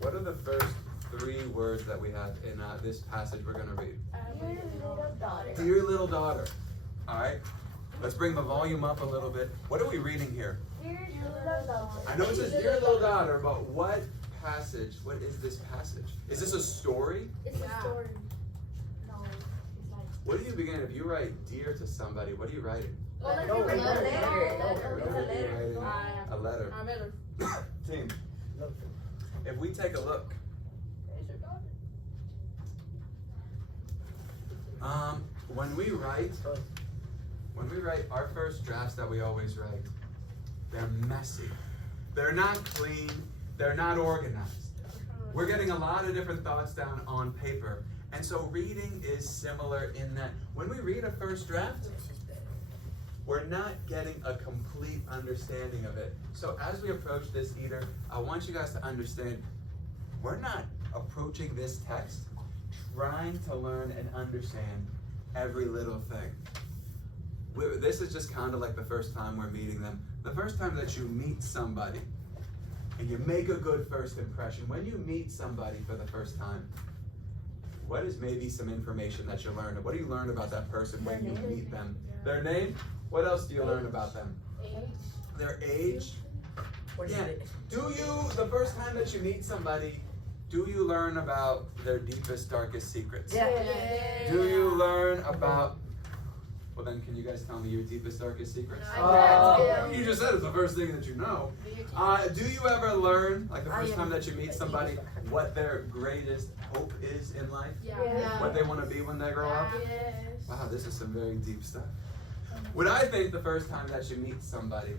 What are the first 3 words that we have in this passage we're going to read? Dear little daughter. Dear little daughter. All right. Let's bring the volume up a little bit. What are we reading here? Dear little daughter. I know it says dear little daughter, but what passage? What is this passage? Is this a story? It's a story. No, it's like. What do you begin? If you write dear to somebody, what are you writing? Oh, like you write a letter. What are you writing? A letter. A letter. Team. If we take a look, when we write our first drafts that we always write, they're messy. They're not clean. They're not organized. We're getting a lot of different thoughts down on paper. And so reading is similar in that when we read a first draft, we're not getting a complete understanding of it. So as we approach this Easter, I want you guys to understand, we're not approaching this text trying to learn and understand every little thing. This is just kind of like the first time we're meeting them. The first time that you meet somebody and you make a good first impression, when you meet somebody for the first time, what is maybe some information that you learn? What do you learn about that person when you meet them? Their name? What else do you learn about them? Their age? Yeah. Do you, the first time that you meet somebody, do you learn about their deepest, darkest secrets? Yeah. Do you learn about, well then, can you guys tell me your deepest, darkest secrets? You just said it's the first thing that you know. Do you ever learn, like the first time that you meet somebody, what their greatest hope is in life? What they want to be when they grow up? Wow, this is some very deep stuff. What I think the first time that you meet somebody,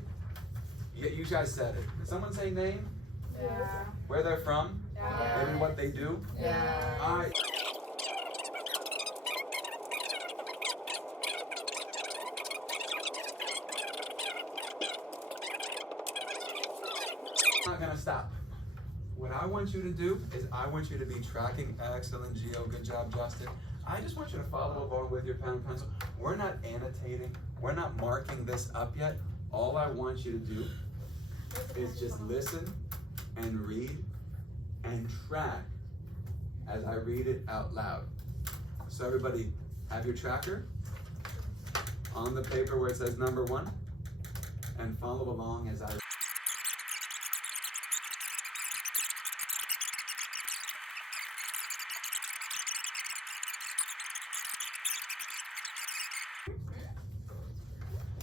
you guys said it. Did someone say name? Yeah. Where they're from? Yeah. Maybe what they do? Yeah. All right. I'm not gonna stop. What I want you to do is I want you to be tracking. Excellent, Gio. Good job, Justin. I just want you to follow along with your pen and pencil. We're not annotating. We're not marking this up yet. All I want you to do is just listen and read and track as I read it out loud. So everybody, have your tracker on the paper where it says number 1 and follow along as I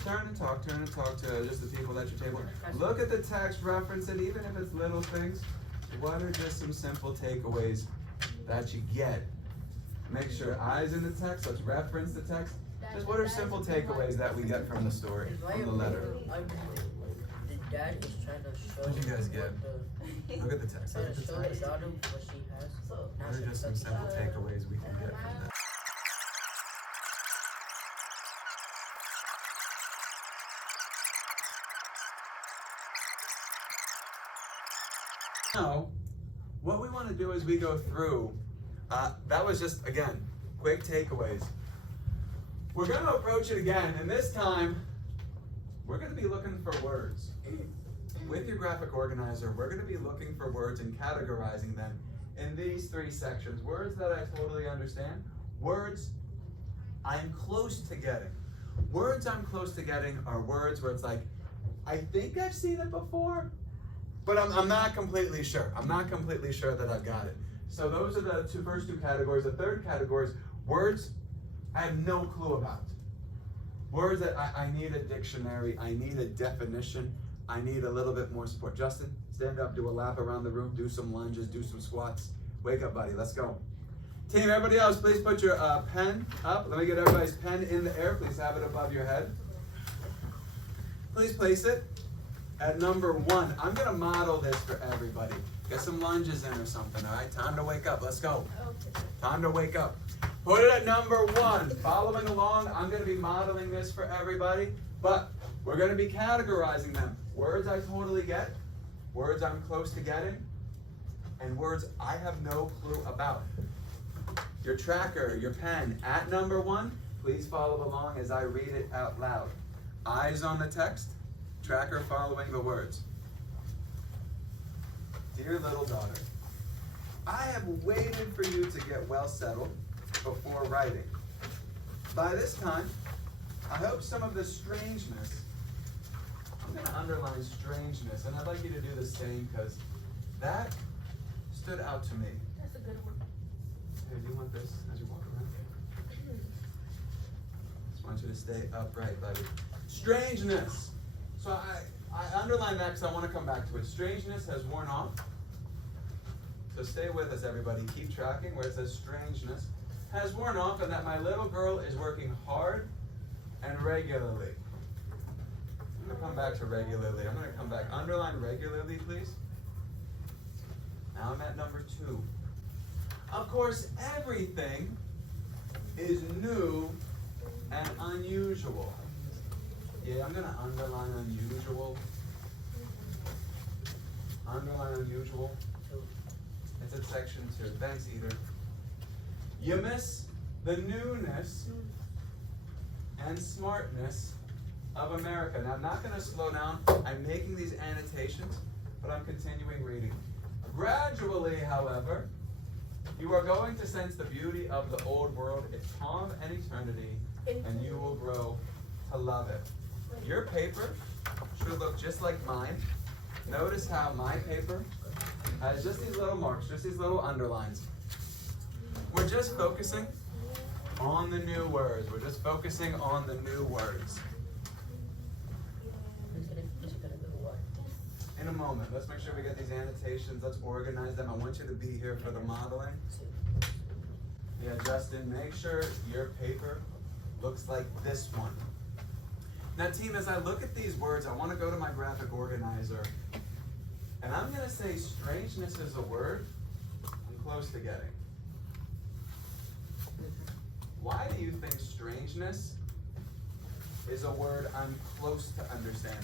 turn and talk to just the people at your table. Look at the text, reference it, even if it's little things. What are just some simple takeaways that you get? Make sure eyes in the text, let's reference the text. Just what are simple takeaways that we get from the story, from the letter? The dad is trying to show. What did you guys get? Look at the text. Look at the Show his text. daughter what she has. What are just some simple takeaways we can get from that? Now, what we want to do is we go through, that was just, again, quick takeaways. We're going to approach it again, and this time, we're going to be looking for words. With your graphic organizer, we're going to be looking for words and categorizing them in these 3 sections. Words that I totally understand. Words I'm close to getting. Words I'm close to getting are words where it's like, I think I've seen it before, but I'm not completely sure. I'm not completely sure that I've got it. So those are the first two categories. The third category is words I have no clue about. Words that I need a dictionary, I need a definition, I need a little bit more support. Justin, stand up, do a lap around the room, do some lunges, do some squats. Wake up, buddy, let's go. Team, everybody else, please put your pen up. Let me get everybody's pen in the air. Please have it above your head. Please place it at number 1. I'm gonna model this for everybody. Get some lunges in or something, all right? Time to wake up, let's go. Time to wake up. Put it at number 1. Following along, I'm gonna be modeling this for everybody, but we're gonna be categorizing them. Words I totally get, words I'm close to getting, and words I have no clue about. Your tracker, your pen, at number 1, please follow along as I read it out loud. Eyes on the text, tracker following the words. Dear little daughter, I have waited for you to get well settled before writing. By this time, I hope some of the strangeness, I'm going to underline strangeness, and I'd like you to do the same because that stood out to me. That's a good one. Hey, do you want this as you walk around? Just want you to stay upright, buddy. Strangeness. So I underline that because I want to come back to it. Strangeness has worn off. So stay with us, everybody. Keep tracking where it says strangeness has worn off, and that my little girl is working hard and regularly. I'm going to come back to regularly. I'm going to come back. Underline regularly, please. Now I'm at number 2. Of course, everything is new and unusual. Yeah, I'm going to underline unusual. Underline unusual. It's in section 2. Thanks, Eder. You miss the newness and smartness of America. Now, I'm not going to slow down. I'm making these annotations, but I'm continuing reading. Gradually, however, you are going to sense the beauty of the old world, its calm and eternity, and you will grow to love it. Your paper should look just like mine. Notice how my paper has just these little marks, just these little underlines. We're just focusing on the new words. We're just focusing on the new words. In a moment, let's make sure we get these annotations. Let's organize them. I want you to be here for the modeling. Yeah, Justin, make sure your paper looks like this one. Now, team, as I look at these words, I want to go to my graphic organizer. And I'm going to say strangeness is a word I'm close to getting. Why do you think strangeness is a word I'm close to understanding?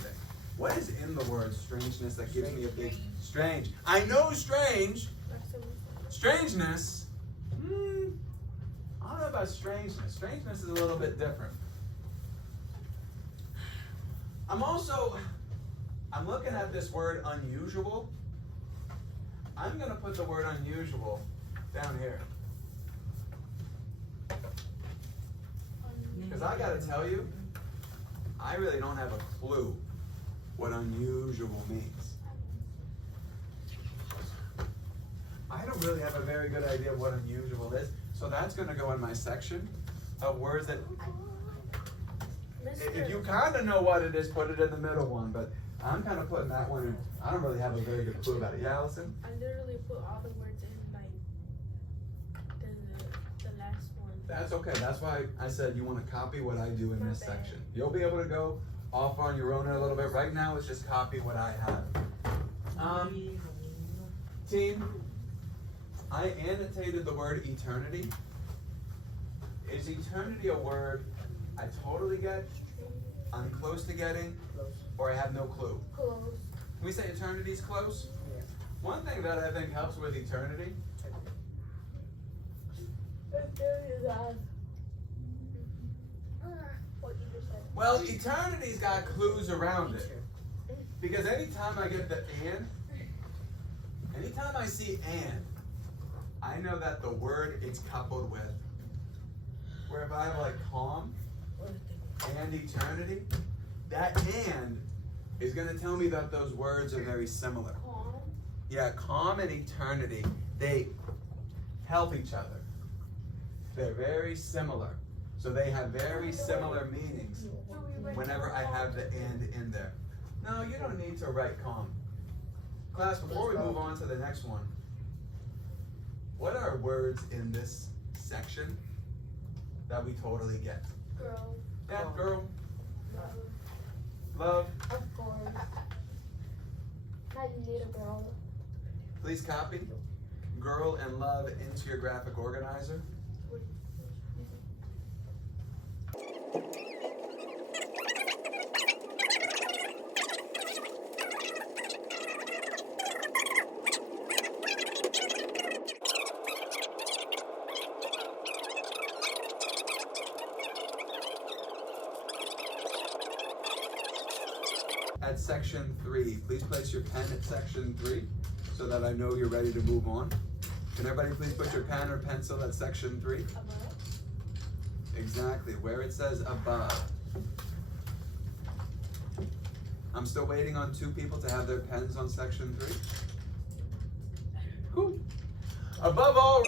What is in the word strangeness that gives me a big strange? I know strange. Strangeness. I don't know about strangeness. Strangeness is a little bit different. I'm looking at this word unusual. I'm going to put the word unusual down here. Because I got to tell you, I really don't have a clue what unusual means. I don't really have a very good idea of what unusual is. So that's going to go in my section of words that, if you kind of know what it is, put it in the middle one. But I'm kind of putting that one in. I don't really have a very good clue about it. Yeah, Allison? I literally put all the words in like the last one. That's okay. That's why I said you want to copy what I do in My this bad. section. You'll be able to go off on your own in a little bit. Right now, it's just copy what I have. Team, I annotated the word eternity. Is eternity a word I totally get, I'm close to getting, or I have no clue? Close. Can we say eternity's close? Yeah. One thing that I think helps with eternity, What you just said. well, eternity's got clues around it. Because anytime I get the and, anytime I see and, I know that the word it's coupled with. Where if I have like calm and eternity, that and is going to tell me that those words are very similar. Calm. Yeah, calm and eternity, they help each other. They're very similar. So they have very similar meanings whenever I have the and in there. No, you don't need to write calm. Class, before we move on to the next one, what are words in this section that we totally get? Girl. Yeah, girl, Love. love, Of course. Not little girl. please copy girl and love into your graphic organizer. At section 3, please place your pen at section 3 so that I know you're ready to move on. Can everybody please put your pen or pencil at section 3? Above. Exactly, where it says above. I'm still waiting on 2 people to have their pens on section 3. Cool. Above all.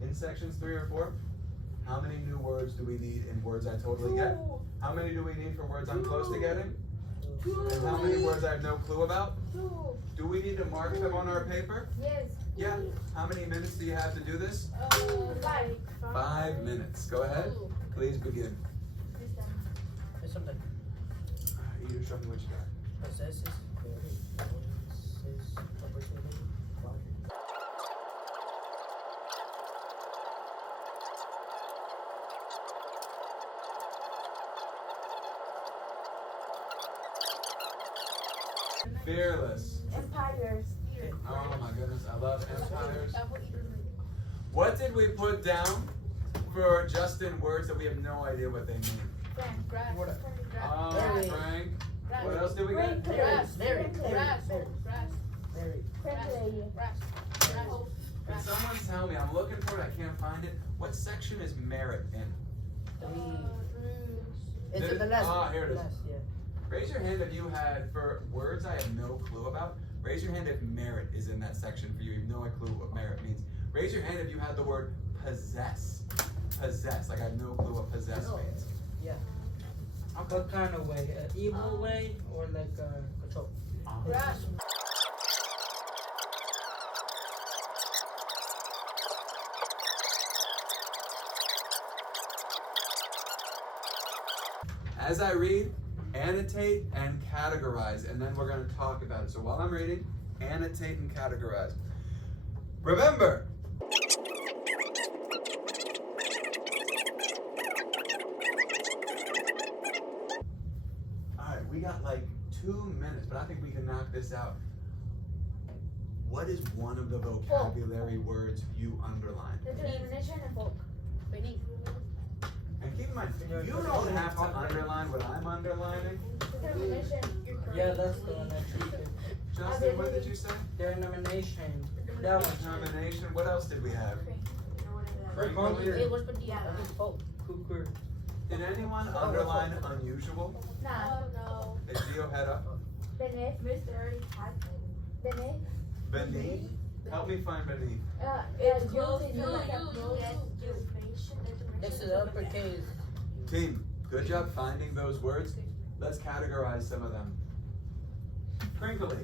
In sections 3 or 4, how many new words do we need in words I totally get? How many do we need for words I'm close to getting? And how many words I have no clue about? 2. Do we need to mark them on our paper? Yes. Yeah. How many minutes do you have to do this? 5. 5 minutes. Go ahead. Please begin. There's something. You just show me what you got. Possesses opportunity. Fearless. Empires. Oh my goodness, I love empires. What did we put down for just in words that we have no idea what they mean? Frank. What? Oh, Frank. What else did we get? Very. Can someone tell me? I'm looking for it. I can't find it. What section is merit in? It's in the last. Ah, here it is. Last, yeah. Raise your hand if you had, for words I have no clue about, raise your hand if merit is in that section for you. You have no clue what merit means. Raise your hand if you had the word possess. Possess, like I have no clue what possess means. Yeah. Okay. What kind of way? Evil way or like control? As I read, annotate and categorize, and then we're going to talk about it. So while I'm reading, annotate and categorize. Remember, all right, we got like 2 minutes, but I think we can knock this out. What is one of the vocabulary words you underline? Determination and folk. And keep in mind, you don't have to underline what I'm underlining. Determination. Yeah, that's the one I treated. Justin, what did you say? Denomination. That one. Determination. What else did we have? It was for the folk. Cuckoo. Did anyone underline unusual? Nah. No. Is Gio head up? Beneath. Mr. Beneath. Beneath? Help me find beneath. It's close used in It's the uppercase. Team, good job finding those words. Let's categorize some of them. Crinkly.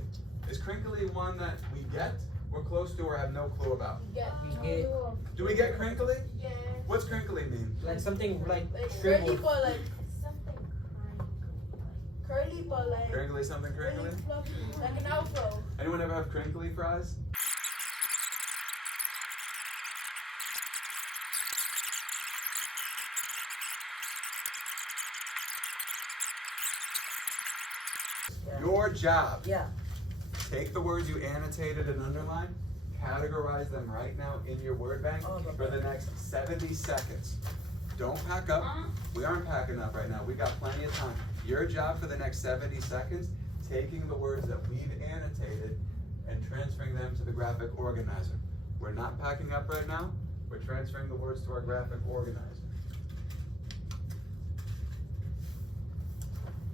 Is crinkly one that we get, we're close to, or have no clue about? We get Do we get crinkly? Yeah. What's crinkly mean? like something like Curly shriveled. but like Something curly but like Crinkly something crinkly? really fluffy, like an afro. Anyone ever have crinkly fries? Your job. Yeah. Take the words you annotated and underlined, categorize them right now in your word bank for the next 70 seconds. Don't pack up. We aren't packing up right now. We got plenty of time. Your job for the next 70 seconds, taking the words that we've annotated and transferring them to the graphic organizer. We're not packing up right now. We're transferring the words to our graphic organizer.